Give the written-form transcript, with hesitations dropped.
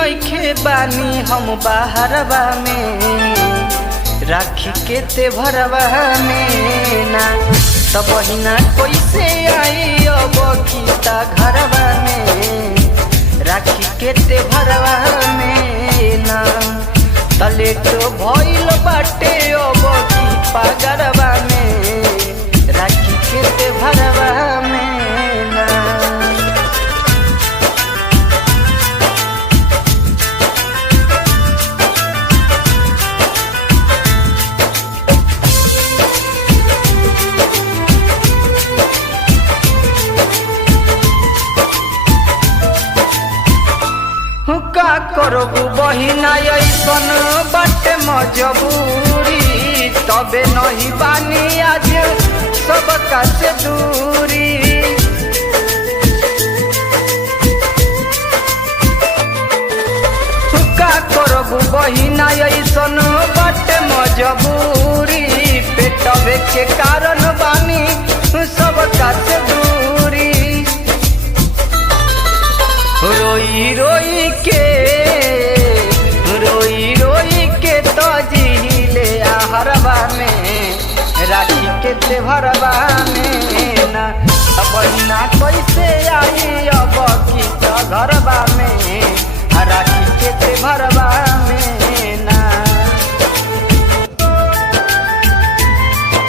नइखे बानी हम बाहरवा में, राखी के ते भरवा में ना। तब बहिना कैसे आई अब गीता घरवा में, राखी के ते भरवा में ना। तले तो भइल बाटे अब की पागरवा में, राखी के ते भरवा में ना। का करबू बहिना ऐसन बाटे मजबूरी, तबे नहीं बानी आज सबका से दूरी। का करबू बहिना ऐसन बाटे मजबूरी, पेटवे के कारण बानी सबका से दूरी। रोई रोई के तो जिहिले आहरवा में, राखी के ते भरवा में ना। बहिना कैसे आई अब की तो घरवा में, राखी के